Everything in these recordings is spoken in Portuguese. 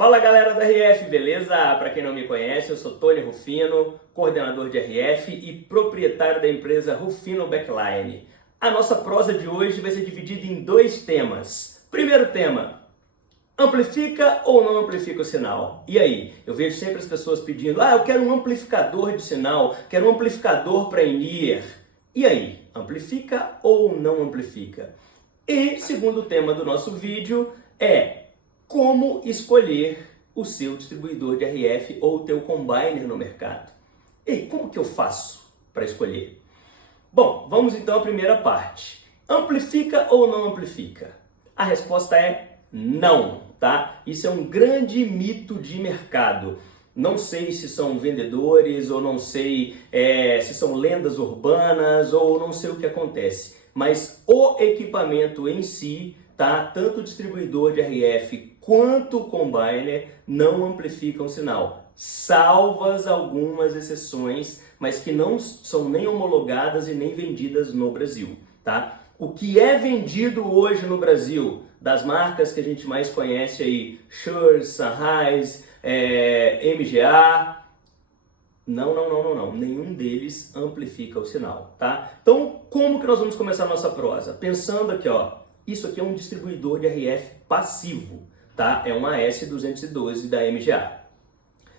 Fala galera do RF, beleza? Para quem não me conhece, eu sou Tony Rufino, coordenador de RF e proprietário da empresa Rufino Backline. A nossa prosa de hoje vai ser dividida em dois temas. Primeiro tema, amplifica ou não amplifica o sinal? E aí? Eu vejo sempre as pessoas pedindo, eu quero um amplificador de sinal, quero um amplificador para in-ear. E aí? Amplifica ou não amplifica? E segundo tema do nosso vídeo é como escolher o seu distribuidor de RF ou o teu combiner no mercado. E como que eu faço para escolher? Bom, vamos então à primeira parte. Amplifica ou não amplifica? A resposta é não, tá? Isso é um grande mito de mercado. Não sei se são vendedores ou não sei se são lendas urbanas ou não sei o que acontece. Mas o equipamento em si, tá? Tanto o distribuidor de RF quanto o combiner não amplificam o sinal, salvas algumas exceções, mas que não são nem homologadas e nem vendidas no Brasil, tá? O que é vendido hoje no Brasil, das marcas que a gente mais conhece aí, Shure, Sennheiser, MGA, não, nenhum deles amplifica o sinal, tá? Então, como que nós vamos começar a nossa prosa? Pensando aqui, isso aqui é um distribuidor de RF passivo, tá? É um AS212 da MGA.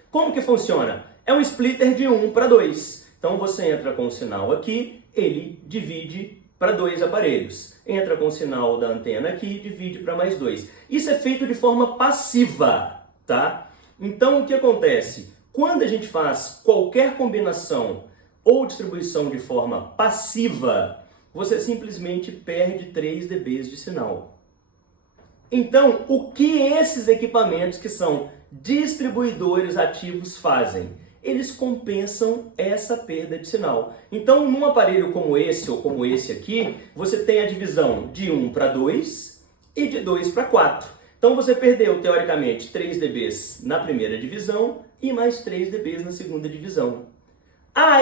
Como que funciona? É um splitter de 1 para 2. Então você entra com o sinal aqui, ele divide para 2 aparelhos. Entra com o sinal da antena aqui, divide para mais 2. Isso é feito de forma passiva, tá? Então o que acontece? Quando a gente faz qualquer combinação ou distribuição de forma passiva, você simplesmente perde 3 dB de sinal. Então, o que esses equipamentos que são distribuidores ativos fazem? Eles compensam essa perda de sinal. Então, num aparelho como esse ou como esse aqui, você tem a divisão de 1 para 2 e de 2 para 4. Então, você perdeu, teoricamente, 3 dB na primeira divisão e mais 3 dB na segunda divisão.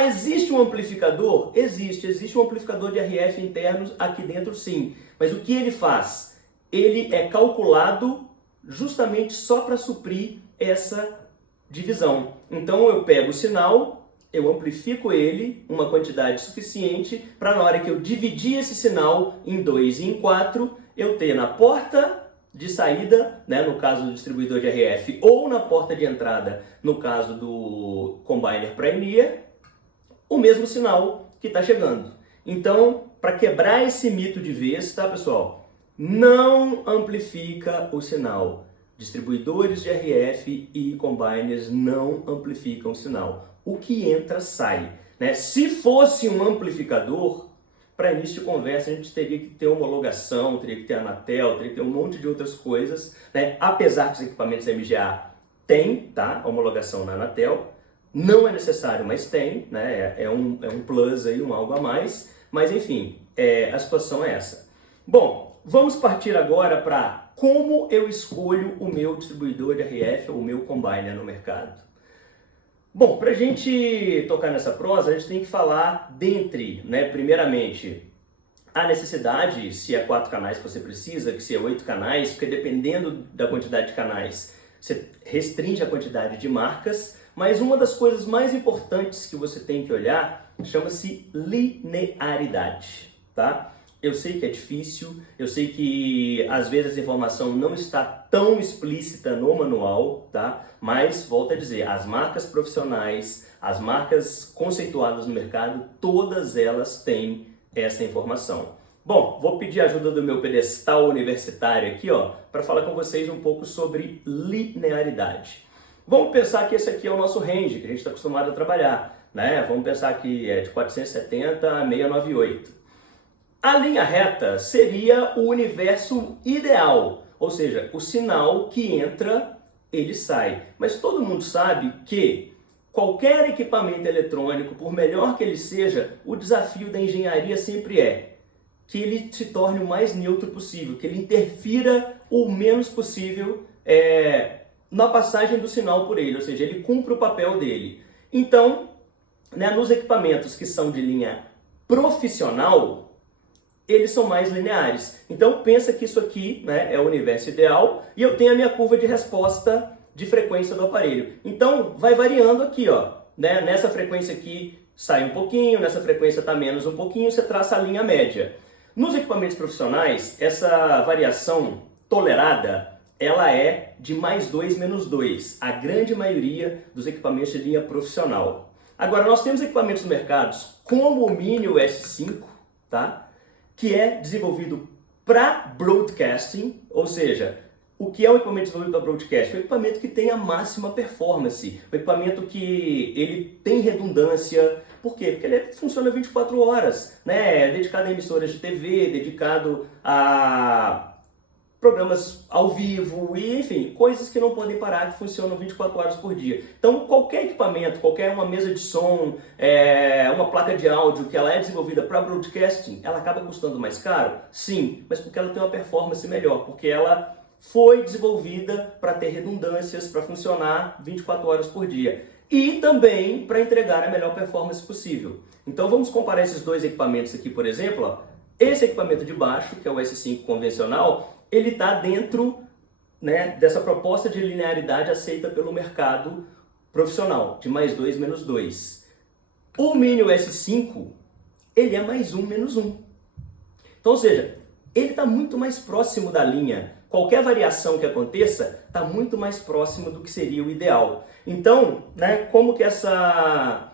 Existe um amplificador? Existe um amplificador de RF interno aqui dentro, sim. Mas o que ele faz? Ele é calculado justamente só para suprir essa divisão. Então eu pego o sinal, eu amplifico ele uma quantidade suficiente para na hora que eu dividir esse sinal em 2 e em 4, eu ter na porta de saída, né, no caso do distribuidor de RF, ou na porta de entrada, no caso do combiner para in-ear, o mesmo sinal que está chegando. Então, para quebrar esse mito de vez, tá, pessoal? Não amplifica o sinal. Distribuidores de RF e combiners não amplificam o sinal. O que entra, sai, né? Se fosse um amplificador, para início de conversa a gente teria que ter homologação, teria que ter Anatel, teria que ter um monte de outras coisas, né? Apesar que os equipamentos MGA têm, tá? Homologação na Anatel. Não é necessário, mas tem, né? É um plus aí, um algo a mais. Mas enfim, a situação é essa. Bom, vamos partir agora para como eu escolho o meu distribuidor de RF ou o meu combiner no mercado. Bom, para a gente tocar nessa prosa, a gente tem que falar dentre, né, primeiramente, a necessidade, se é 4 canais que você precisa, que se é 8 canais, porque dependendo da quantidade de canais, você restringe a quantidade de marcas, mas uma das coisas mais importantes que você tem que olhar chama-se linearidade, tá? Eu sei que é difícil, eu sei que às vezes a informação não está tão explícita no manual, tá? Mas, volto a dizer, as marcas profissionais, as marcas conceituadas no mercado, todas elas têm essa informação. Bom, vou pedir a ajuda do meu pedestal universitário aqui, para falar com vocês um pouco sobre linearidade. Vamos pensar que esse aqui é o nosso range, que a gente está acostumado a trabalhar, né? Vamos pensar que é de 470 a 698. A linha reta seria o universo ideal, ou seja, o sinal que entra, ele sai. Mas todo mundo sabe que qualquer equipamento eletrônico, por melhor que ele seja, o desafio da engenharia sempre é que ele se torne o mais neutro possível, que ele interfira o menos possível na passagem do sinal por ele, ou seja, ele cumpre o papel dele. Então, né, nos equipamentos que são de linha profissional, eles são mais lineares. Então pensa que isso aqui, né, é o universo ideal e eu tenho a minha curva de resposta de frequência do aparelho. Então, vai variando aqui, ó, né? Nessa frequência aqui sai um pouquinho, nessa frequência está menos um pouquinho, você traça a linha média. Nos equipamentos profissionais, essa variação tolerada, ela é de +2, -2, a grande maioria dos equipamentos de linha profissional. Agora, nós temos equipamentos no mercado como o Mini S5, tá? Que é desenvolvido para broadcasting, ou seja, o que é um equipamento desenvolvido para broadcast? Um equipamento que tem a máxima performance, um equipamento que ele tem redundância. Por quê? Porque ele funciona 24 horas, né? É dedicado a emissoras de TV, dedicado a programas ao vivo e, enfim, coisas que não podem parar, que funcionam 24 horas por dia. Então, qualquer equipamento, qualquer uma mesa de som, uma placa de áudio que ela é desenvolvida para broadcasting, ela acaba custando mais caro? Sim, mas porque ela tem uma performance melhor, porque ela foi desenvolvida para ter redundâncias, para funcionar 24 horas por dia. E também para entregar a melhor performance possível. Então, vamos comparar esses dois equipamentos aqui, por exemplo. Ó. Esse equipamento de baixo, que é o S5 convencional, ele está dentro, né, dessa proposta de linearidade aceita pelo mercado profissional, de +2, -2. O Mini S5, ele é +1, -1. Então, ou seja, ele está muito mais próximo da linha. Qualquer variação que aconteça está muito mais próximo do que seria o ideal. Então, né, como que essa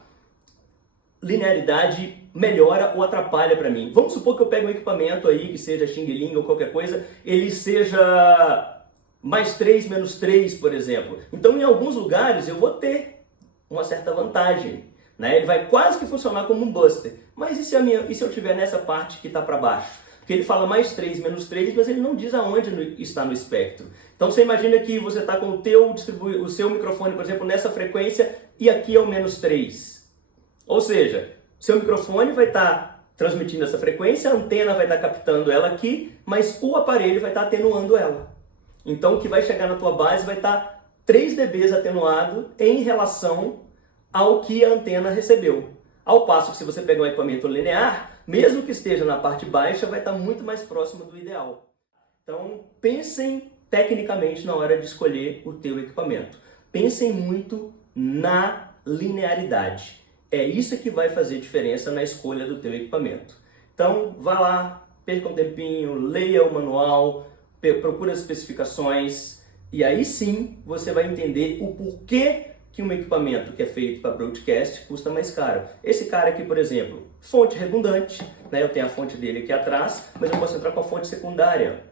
linearidade melhora ou atrapalha para mim? Vamos supor que eu pego um equipamento aí, que seja Xing Ling ou qualquer coisa, ele seja +3, -3, por exemplo. Então, em alguns lugares, eu vou ter uma certa vantagem. Né? Ele vai quase que funcionar como um buster. Mas e se eu tiver nessa parte que está para baixo? Porque ele fala +3, -3, mas ele não diz aonde está no espectro. Então você imagina que você está com o seu microfone, por exemplo, nessa frequência e aqui é o -3. Ou seja, seu microfone vai estar transmitindo essa frequência, a antena vai estar captando ela aqui, mas o aparelho vai estar atenuando ela. Então o que vai chegar na tua base vai estar 3 dB atenuado em relação ao que a antena recebeu. Ao passo que se você pegar um equipamento linear, mesmo que esteja na parte baixa, vai estar muito mais próximo do ideal. Então, pensem tecnicamente na hora de escolher o teu equipamento. Pensem muito na linearidade. É isso que vai fazer diferença na escolha do teu equipamento. Então, vá lá, perca um tempinho, leia o manual, procure as especificações e aí sim você vai entender o porquê que um equipamento que é feito para broadcast custa mais caro. Esse cara aqui, por exemplo, fonte redundante, né? Eu tenho a fonte dele aqui atrás, mas eu posso entrar com a fonte secundária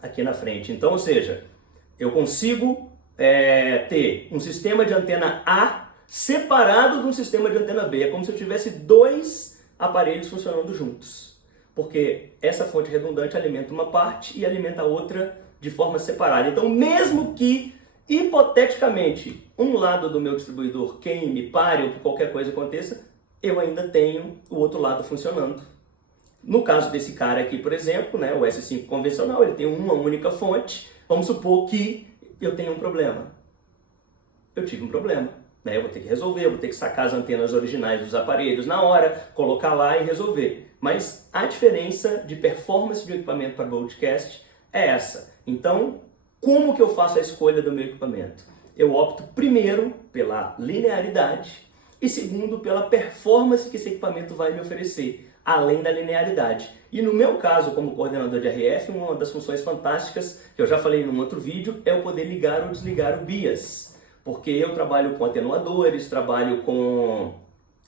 aqui na frente. Então, ou seja, eu consigo ter um sistema de antena A separado de um sistema de antena B. É como se eu tivesse 2 aparelhos funcionando juntos. Porque essa fonte redundante alimenta uma parte e alimenta a outra de forma separada. Então, mesmo que hipoteticamente, um lado do meu distribuidor queime, pare ou que qualquer coisa aconteça, eu ainda tenho o outro lado funcionando. No caso desse cara aqui, por exemplo, né, o S5 convencional, ele tem uma única fonte. Vamos supor que eu tenho um problema. Eu tive um problema. Né? Eu vou ter que resolver, eu vou ter que sacar as antenas originais dos aparelhos na hora, colocar lá e resolver. Mas a diferença de performance de um equipamento para broadcast é essa. Então, como que eu faço a escolha do meu equipamento? Eu opto primeiro pela linearidade e segundo pela performance que esse equipamento vai me oferecer, além da linearidade. E no meu caso, como coordenador de RF, uma das funções fantásticas, que eu já falei num outro vídeo, é eu poder ligar ou desligar o BIAS. Porque eu trabalho com atenuadores, trabalho com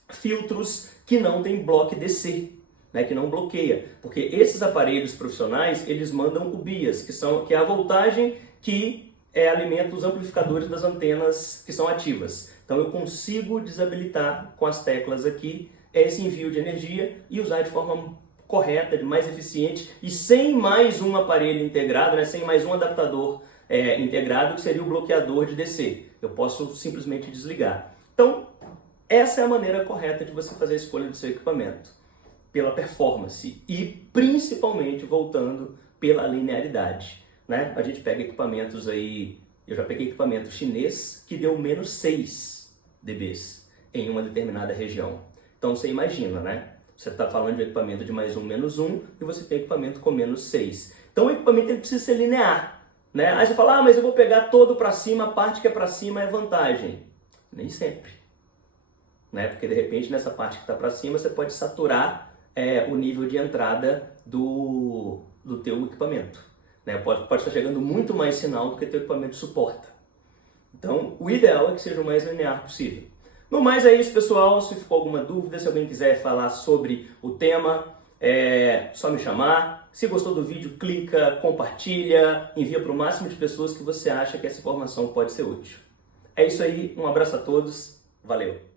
filtros que não tem bloco DC. Né, que não bloqueia, porque esses aparelhos profissionais, eles mandam o BIAS, que é a voltagem que alimenta os amplificadores das antenas que são ativas. Então eu consigo desabilitar com as teclas aqui esse envio de energia e usar de forma correta, mais eficiente e sem mais um aparelho integrado, né, sem mais um adaptador integrado, que seria o bloqueador de DC. Eu posso simplesmente desligar. Então, essa é a maneira correta de você fazer a escolha do seu equipamento. Pela performance e principalmente, voltando, pela linearidade. Né? A gente pega equipamentos aí, eu já peguei equipamento chinês que deu -6 dB em uma determinada região. Então você imagina, né? Você está falando de equipamento de +1, -1 e você tem equipamento com -6. Então o equipamento ele precisa ser linear. né? Aí você fala, mas eu vou pegar todo para cima, a parte que é para cima é vantagem. Nem sempre, né? Porque de repente nessa parte que está para cima você pode saturar o nível de entrada do teu equipamento, né? Pode estar chegando muito mais sinal do que teu equipamento suporta. Então, o ideal é que seja o mais linear possível. No mais é isso, pessoal. Se ficou alguma dúvida, se alguém quiser falar sobre o tema, é só me chamar. Se gostou do vídeo, clica, compartilha, envia para o máximo de pessoas que você acha que essa informação pode ser útil. É isso aí, um abraço a todos, valeu!